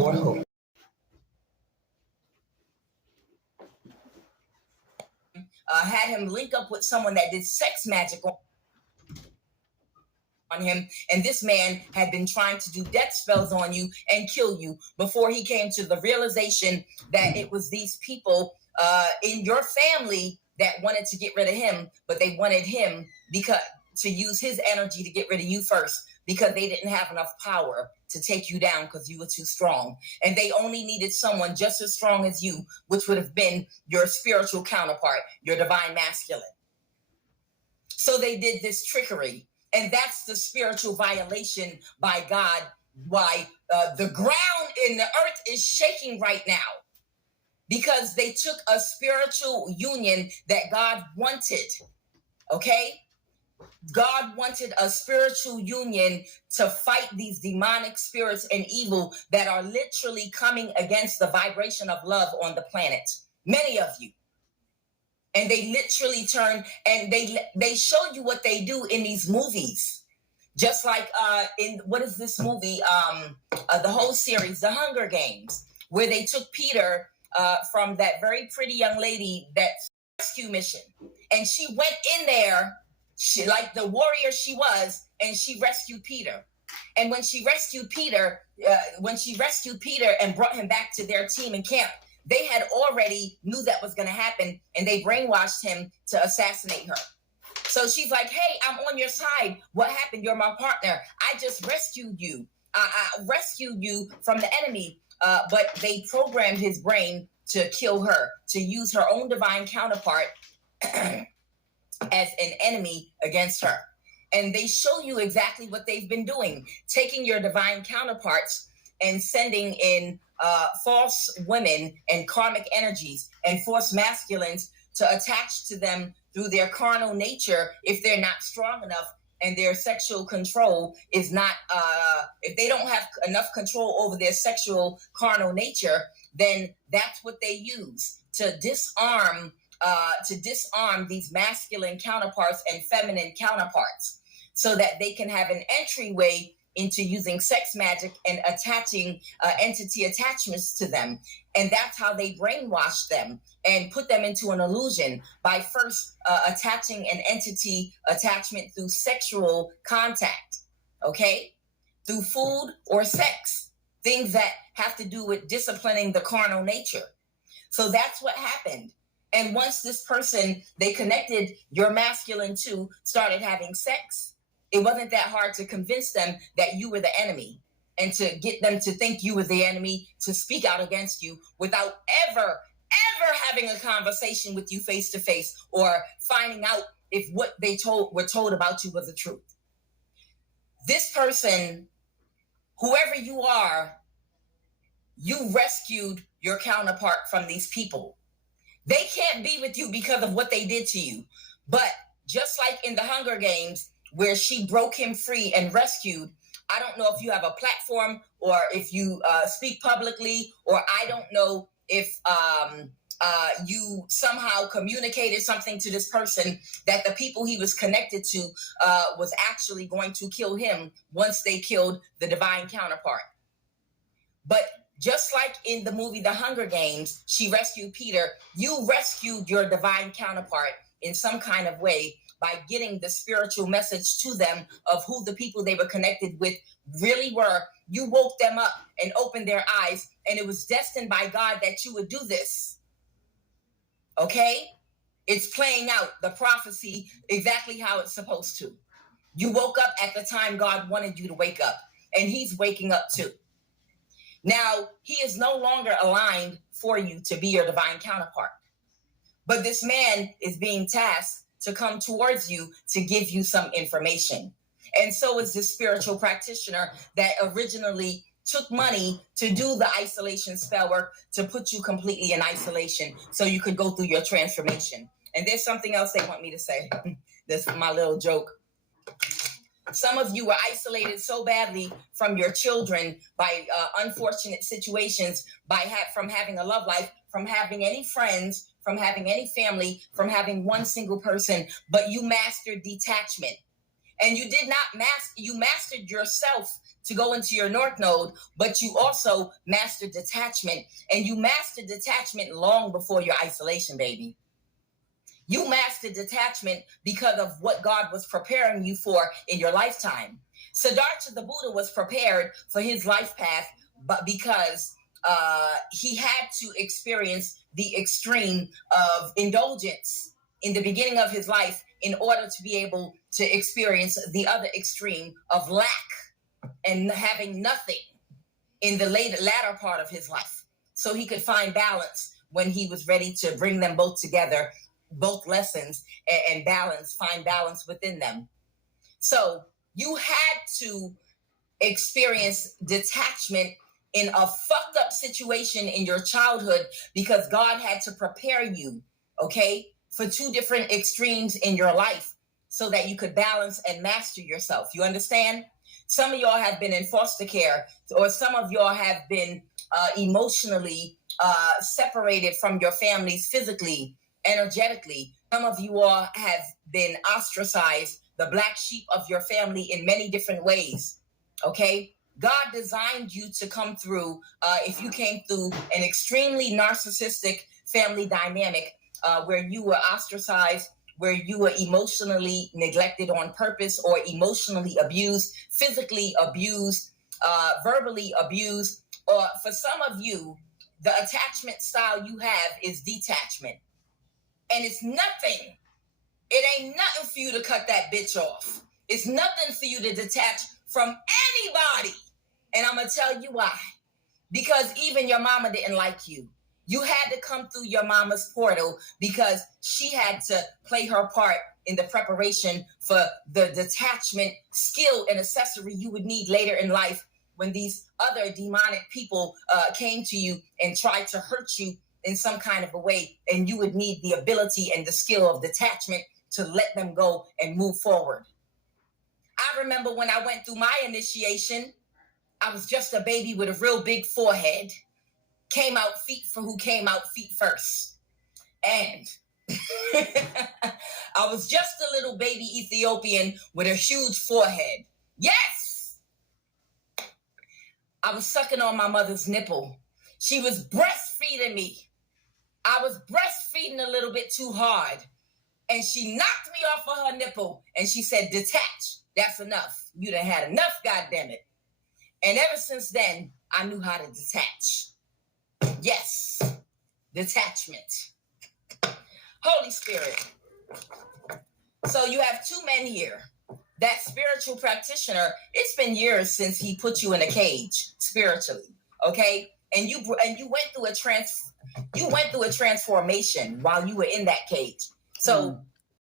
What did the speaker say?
more hope. Had him link up with someone that did sex magic on him, and this man had been trying to do death spells on you and kill you before he came to the realization that it was these people in your family that wanted to get rid of him, but they wanted him because to use his energy to get rid of you first, because they didn't have enough power to take you down because you were too strong. And they only needed someone just as strong as you, which would have been your spiritual counterpart, your divine masculine. So they did this trickery. And that's the spiritual violation by God, why the ground in the earth is shaking right now. Because they took a spiritual union that God wanted, okay? God wanted a spiritual union to fight these demonic spirits and evil that are literally coming against the vibration of love on the planet. Many of you. And they literally turn and they show you what they do in these movies. Just like in, what is this movie? The whole series, The Hunger Games, where they took Peter from that very pretty young lady, that rescue mission. And she went in there, like the warrior she was, and she rescued Peter. And when she rescued Peter and brought him back to their team in camp, they had already knew that was going to happen, and they brainwashed him to assassinate her. So she's like, hey, I'm on your side. What happened? You're my partner. I just rescued you. I rescued you from the enemy. But they programmed his brain to kill her, to use her own divine counterpart as an enemy against her. And they show you exactly what they've been doing, taking your divine counterparts and sending in false women and karmic energies and false masculines to attach to them through their carnal nature if they're not strong enough and their sexual control is not, if they don't have enough control over their sexual carnal nature, then that's what they use to disarm these masculine counterparts and feminine counterparts so that they can have an entryway into using sex magic and attaching entity attachments to them. And that's how they brainwash them and put them into an illusion by first attaching an entity attachment through sexual contact, okay? Through food or sex, things that have to do with disciplining the carnal nature. So that's what happened. And once this person they connected your masculine to started having sex, it wasn't that hard to convince them that you were the enemy and to get them to think you were the enemy, to speak out against you without ever having a conversation with you face to face or finding out if what they were told about you was the truth. This person, whoever you are, you rescued your counterpart from these people. They can't be with you because of what they did to you. But just like in the Hunger Games, where she broke him free and rescued, I don't know if you have a platform or if you speak publicly, or I don't know if you somehow communicated something to this person that the people he was connected to was actually going to kill him once they killed the divine counterpart. But just like in the movie The Hunger Games, she rescued Peter, you rescued your divine counterpart in some kind of way by getting the spiritual message to them of who the people they were connected with really were. You woke them up and opened their eyes, and it was destined by God that you would do this. Okay? It's playing out the prophecy exactly how it's supposed to. You woke up at the time God wanted you to wake up, and he's waking up too. Now, he is no longer aligned for you to be your divine counterpart. But this man is being tasked to come towards you to give you some information. And so is this spiritual practitioner that originally took money to do the isolation spell work to put you completely in isolation so you could go through your transformation. And there's something else they want me to say. This is my little joke. Some of you were isolated so badly from your children by unfortunate situations, from having a love life, from having any friends, from having any family, from having one single person, but you mastered detachment. And you did not you mastered yourself to go into your North Node, but you also mastered detachment. And you mastered detachment long before your isolation, baby. You mastered detachment because of what God was preparing you for in your lifetime. Siddhartha the Buddha was prepared for his life path, but because he had to experience the extreme of indulgence in the beginning of his life in order to be able to experience the other extreme of lack and having nothing in the latter part of his life. So he could find balance when he was ready to bring them both together, both lessons and balance, find balance within them. So you had to experience detachment in a fucked up situation in your childhood because God had to prepare you, okay, for two different extremes in your life so that you could balance and master yourself. You understand? Some of y'all have been in foster care, or some of y'all have been emotionally separated from your families physically, energetically. Some of you all have been ostracized, the black sheep of your family in many different ways. Okay, God designed you to come through. If you came through an extremely narcissistic family dynamic where you were ostracized, where you were emotionally neglected on purpose or emotionally abused, physically abused, verbally abused, or for some of you, the attachment style you have is detachment. And it's nothing. It ain't nothing for you to cut that bitch off. It's nothing for you to detach from anybody. And I'm going to tell you why. Because even your mama didn't like you. You had to come through your mama's portal because she had to play her part in the preparation for the detachment skill and accessory you would need later in life when these other demonic people came to you and tried to hurt you in some kind of a way. And you would need the ability and the skill of detachment to let them go and move forward. I remember when I went through my initiation, I was just a baby with a real big forehead. Came out feet for who came out feet first. And I was just a little baby Ethiopian with a huge forehead. Yes! I was sucking on my mother's nipple. She was breastfeeding me. I was breastfeeding a little bit too hard. And she knocked me off of her nipple. And she said, detach. That's enough. You done had enough, goddammit. And ever since then, I knew how to detach. Yes, detachment. Holy Spirit. So you have two men here. That spiritual practitioner, it's been years since he put you in a cage spiritually, okay? And you went through a transformation while you were in that cage. So